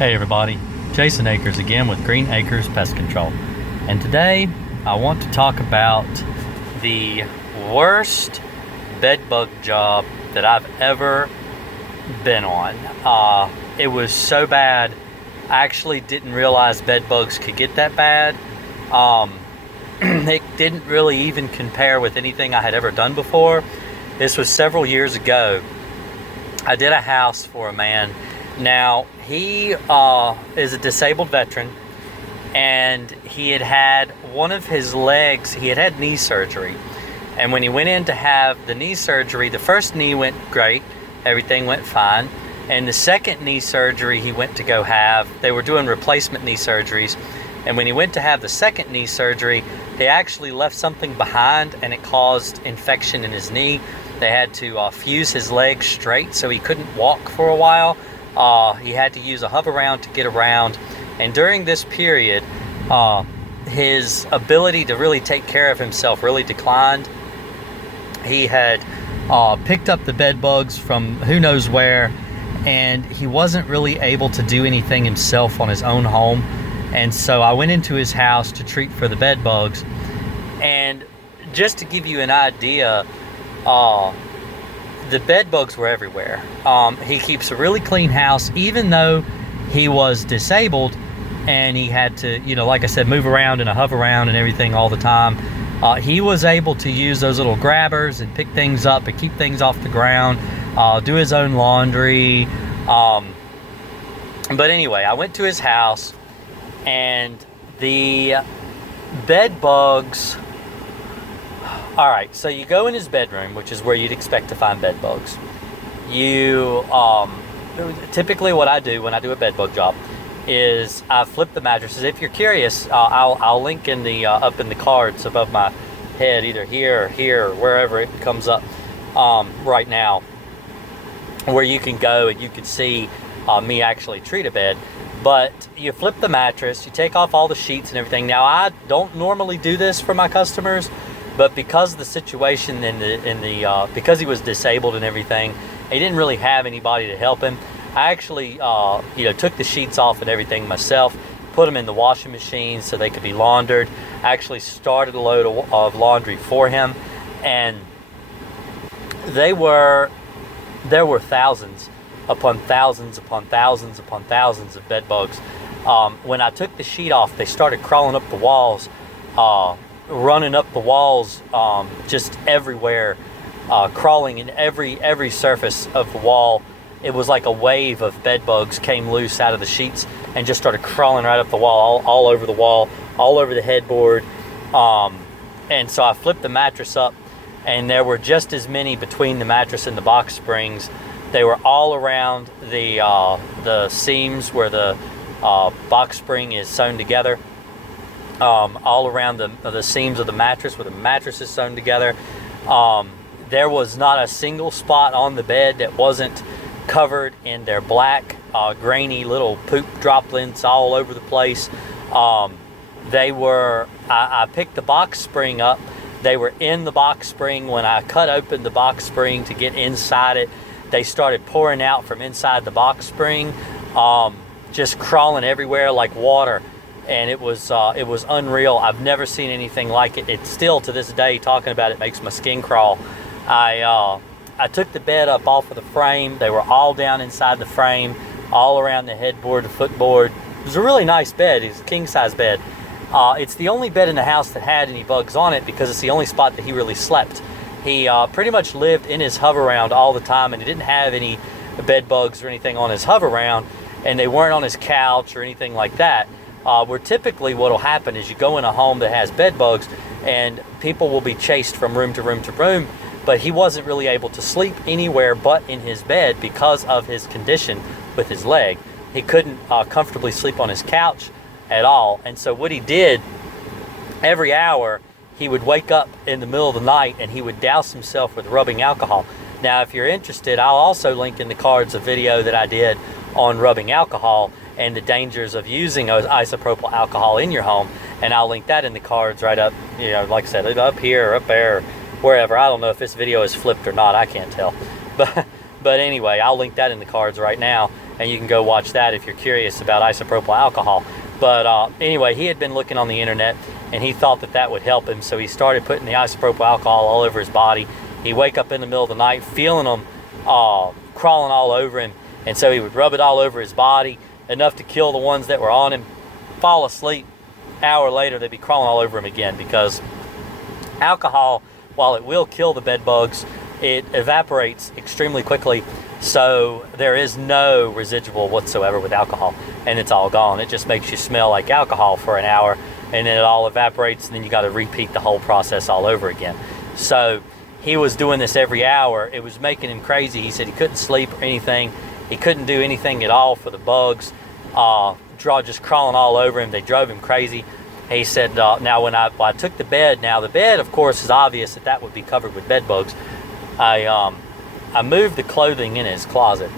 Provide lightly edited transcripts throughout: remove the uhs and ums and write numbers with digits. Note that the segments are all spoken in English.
Hey everybody, Jason Akers again with Green Acres Pest Control. And today I want to talk about the worst bed bug job that I've ever been on. It was so bad, I actually didn't realize bed bugs could get that bad. It didn't really even compare with anything I had ever done before. This was several years ago. I did a house for a man. Now, he is a disabled veteran, and he had one of his legs, he had knee surgery. And when he went in to have the knee surgery, the first knee went great, everything went fine. And the second knee surgery he went to go have, they were doing replacement knee surgeries. And when he went to have the second knee surgery, they actually left something behind and it caused infection in his knee. They had to fuse his leg straight so he couldn't walk for a while. He had to use a Hoveround to get around, and during this period his ability to really take care of himself really declined. He had picked up the bed bugs from who knows where, and he wasn't really able to do anything himself on his own home. And so I went into his house to treat for the bed bugs. And just to give you an idea, the bed bugs were everywhere. He keeps a really clean house, even though he was disabled and he had to, like I said, move around in a Hoveround and everything all the time. He was able to use those little grabbers and pick things up and keep things off the ground, do his own laundry. But anyway, I went to his house, and the bed bugs... All right, so you go in his bedroom, which is where you'd expect to find bed bugs. You, typically what I do when I do a bed bug job is I flip the mattresses. If you're curious, I'll link in the up in the cards above my head, either here or here, or wherever it comes up right now, where you can go and you can see me actually treat a bed. But you flip the mattress, you take off all the sheets and everything. Now, I don't normally do this for my customers, but because of the situation because he was disabled and everything, he didn't really have anybody to help him. I actually, took the sheets off and everything myself, put them in the washing machine so they could be laundered. I actually started a load of laundry for him, and there were thousands upon thousands upon thousands upon thousands of bed bugs. When I took the sheet off, they started crawling up the walls, running up the walls, just everywhere, crawling in every surface of the wall. It was like a wave of bed bugs came loose out of the sheets and just started crawling right up the wall, all over the wall, all over the headboard. And so I flipped the mattress up, and there were just as many between the mattress and the box springs. They were all around the seams where the box spring is sewn together. All around the seams of the mattress where the mattress is sewn together. There was not a single spot on the bed that wasn't covered in their black, grainy little poop droplets all over the place. I picked the box spring up. They were in the box spring. When I cut open the box spring to get inside it, they started pouring out from inside the box spring, just crawling everywhere like water. And it was unreal. I've never seen anything like it. It's still, to this day, talking about it makes my skin crawl. I took the bed up off of the frame. They were all down inside the frame, all around the headboard, the footboard. It was a really nice bed. It was a king-size bed. It's the only bed in the house that had any bugs on it because it's the only spot that he really slept. He pretty much lived in his Hoveround all the time, and he didn't have any bed bugs or anything on his Hoveround, and they weren't on his couch or anything like that. Where typically what will happen is you go in a home that has bed bugs and people will be chased from room to room to room, but he wasn't really able to sleep anywhere but in his bed because of his condition with his leg. He couldn't comfortably sleep on his couch at all. And so what he did, every hour he would wake up in the middle of the night and he would douse himself with rubbing alcohol. Now, if you're interested, I'll also link in the cards a video that I did on rubbing alcohol and the dangers of using isopropyl alcohol in your home, and I'll link that in the cards right up, like I said, up here or up there, or wherever. I don't know if this video is flipped or not, I can't tell. But anyway, I'll link that in the cards right now. and you can go watch that if you're curious about isopropyl alcohol. But anyway, he had been looking on the internet, and he thought that that would help him, so he started putting the isopropyl alcohol all over his body. He'd wake up in the middle of the night feeling them crawling all over him, and so he would rub it all over his body, enough to kill the ones that were on him, fall asleep. Hour later, they'd be crawling all over him again, because alcohol, while it will kill the bed bugs, it evaporates extremely quickly, so there is no residual whatsoever with alcohol, and it's all gone. It just makes you smell like alcohol for an hour, and then it all evaporates, and then you got to repeat the whole process all over again. So he was doing this every hour. It was making him crazy. He said he couldn't sleep or anything. He couldn't do anything at all for the bugs, just crawling all over him. They drove him crazy. He said, now when I took the bed, now the bed, of course, is obvious that would be covered with bed bugs. I moved the clothing in his closet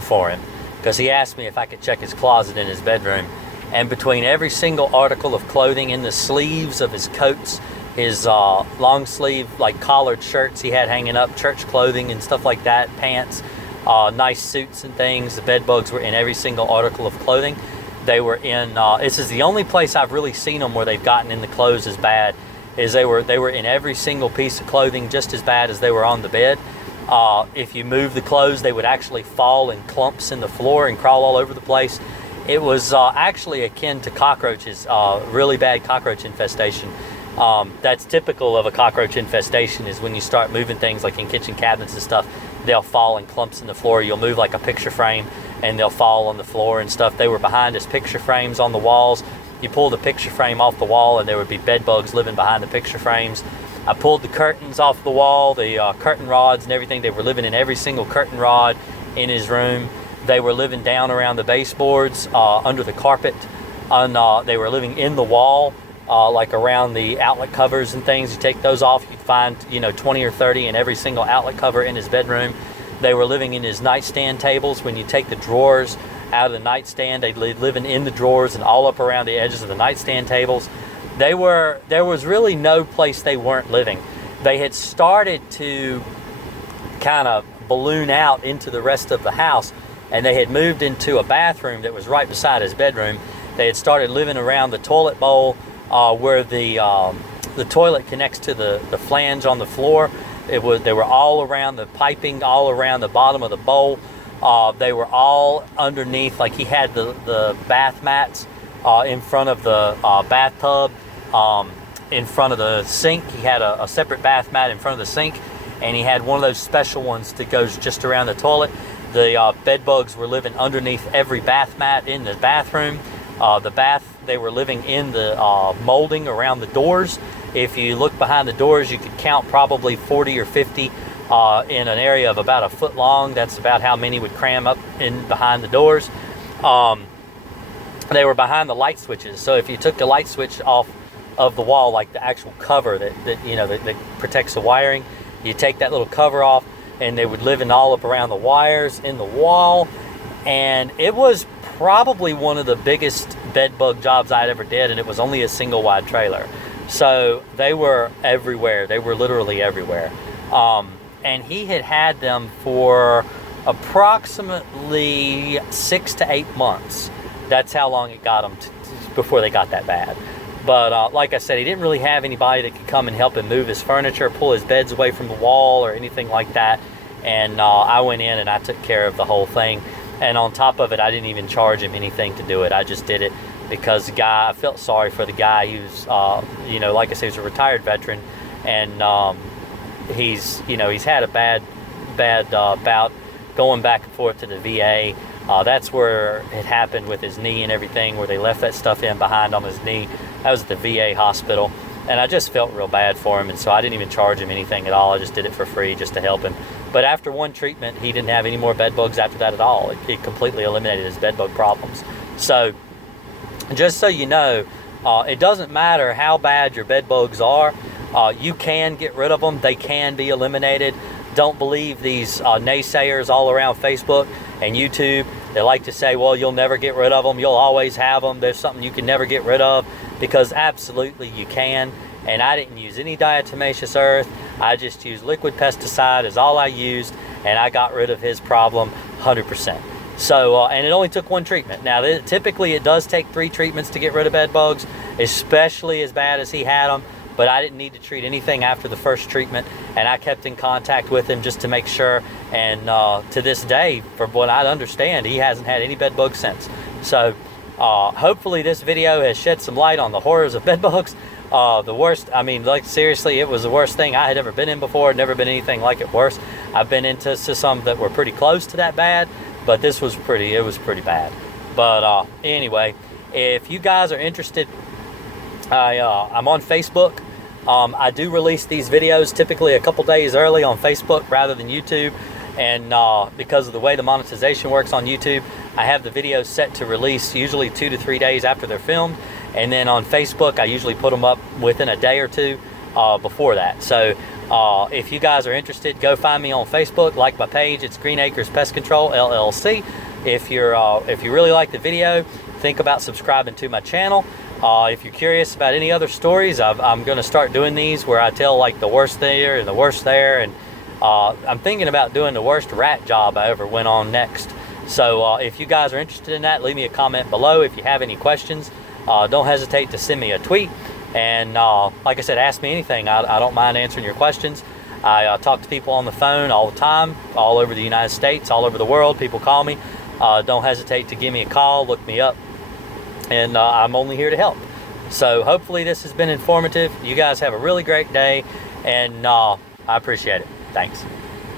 for him, because he asked me if I could check his closet in his bedroom. And between every single article of clothing, in the sleeves of his coats, his long sleeve, like collared shirts he had hanging up, church clothing and stuff like that, pants, nice suits and things, the bed bugs were in every single article of clothing. They were in, this is the only place I've really seen them where they've gotten in the clothes as bad, is they were in every single piece of clothing just as bad as they were on the bed. If you move the clothes, they would actually fall in clumps in the floor and crawl all over the place. It was actually akin to cockroaches, really bad cockroach infestation. That's typical of a cockroach infestation, is when you start moving things like in kitchen cabinets and stuff, they'll fall in clumps in the floor. You'll move like a picture frame and they'll fall on the floor and stuff. They were behind us picture frames on the walls. You pull the picture frame off the wall and there would be bed bugs living behind the picture frames. I pulled the curtains off the wall, the curtain rods and everything. They were living in every single curtain rod in his room. They were living down around the baseboards, under the carpet, and they were living in the wall, like around the outlet covers and things. You take those off, you'd find 20 or 30 in every single outlet cover in his bedroom. They were living in his nightstand tables. When you take the drawers out of the nightstand, they living in the drawers and all up around the edges of the nightstand tables. There was really no place they weren't living. They had started to kind of balloon out into the rest of the house, and they had moved into a bathroom that was right beside his bedroom. They had started living around the toilet bowl, where the toilet connects to the flange on the floor. They were all around the piping, all around the bottom of the bowl. They were all underneath, like he had the bath mats in front of the bathtub, in front of the sink. He had a separate bath mat in front of the sink, and he had one of those special ones that goes just around the toilet. The bed bugs were living underneath every bath mat in the bathroom. They were living in the molding around the doors. If you look behind the doors, you could count probably 40 or 50 in an area of about a foot long. That's about how many would cram up in behind the doors. They were behind the light switches. So if you took the light switch off of the wall, like the actual cover that protects the wiring, you take that little cover off, and they would live in all up around the wires in the wall. And it was probably one of the biggest bed bug jobs I'd ever did, and it was only a single wide trailer. So they were everywhere. They were literally everywhere. And he had them for approximately 6 to 8 months. That's how long it got them before they got that bad. But like I said, he didn't really have anybody that could come and help him move his furniture, pull his beds away from the wall or anything like that. And I went in and I took care of the whole thing. And on top of it, I didn't even charge him anything to do it. I just did it because I felt sorry for the guy. He was, like I said, he's a retired veteran, and he's had a bad bout going back and forth to the VA. That's where it happened with his knee and everything, where they left that stuff in behind on his knee. That was at the VA hospital, and I just felt real bad for him, and so I didn't even charge him anything at all. I just did it for free just to help him. But after one treatment, he didn't have any more bed bugs after that at all. It completely eliminated his bed bug problems. So just so you know, it doesn't matter how bad your bed bugs are. You can get rid of them. They can be eliminated. Don't believe these naysayers all around Facebook and YouTube. They like to say, well, you'll never get rid of them. You'll always have them. There's something you can never get rid of, because absolutely you can. And I didn't use any diatomaceous earth. I just used liquid pesticide is all I used, and I got rid of his problem 100%. So, and it only took one treatment. Now, typically it does take 3 treatments to get rid of bed bugs, especially as bad as he had them. But I didn't need to treat anything after the first treatment, and I kept in contact with him just to make sure. And to this day, from what I understand, he hasn't had any bed bugs since. So hopefully this video has shed some light on the horrors of bed bugs. The worst, I mean, like, seriously, it was the worst thing I had ever been in before. Never been anything like it worse. I've been into some that were pretty close to that bad, but this was it was pretty bad. But anyway, if you guys are interested, I'm on Facebook. I do release these videos typically a couple days early on Facebook rather than YouTube. And because of the way the monetization works on YouTube, I have the videos set to release usually 2 to 3 days after they're filmed. And then on Facebook, I usually put them up within a day or two before that. So if you guys are interested, go find me on Facebook, like my page. It's Green Acres Pest Control, LLC. If you really like the video, think about subscribing to my channel. If you're curious about any other stories, I'm going to start doing these where I tell like the worst there and the worst there. And I'm thinking about doing the worst rat job I ever went on next. So if you guys are interested in that, leave me a comment below. If you have any questions, don't hesitate to send me a tweet. And like I said, ask me anything. I don't mind answering your questions. I talk to people on the phone all the time, all over the United States, all over the world. People call me. Don't hesitate to give me a call, look me up. And I'm only here to help. So hopefully this has been informative. You guys have a really great day, and I appreciate it. Thanks.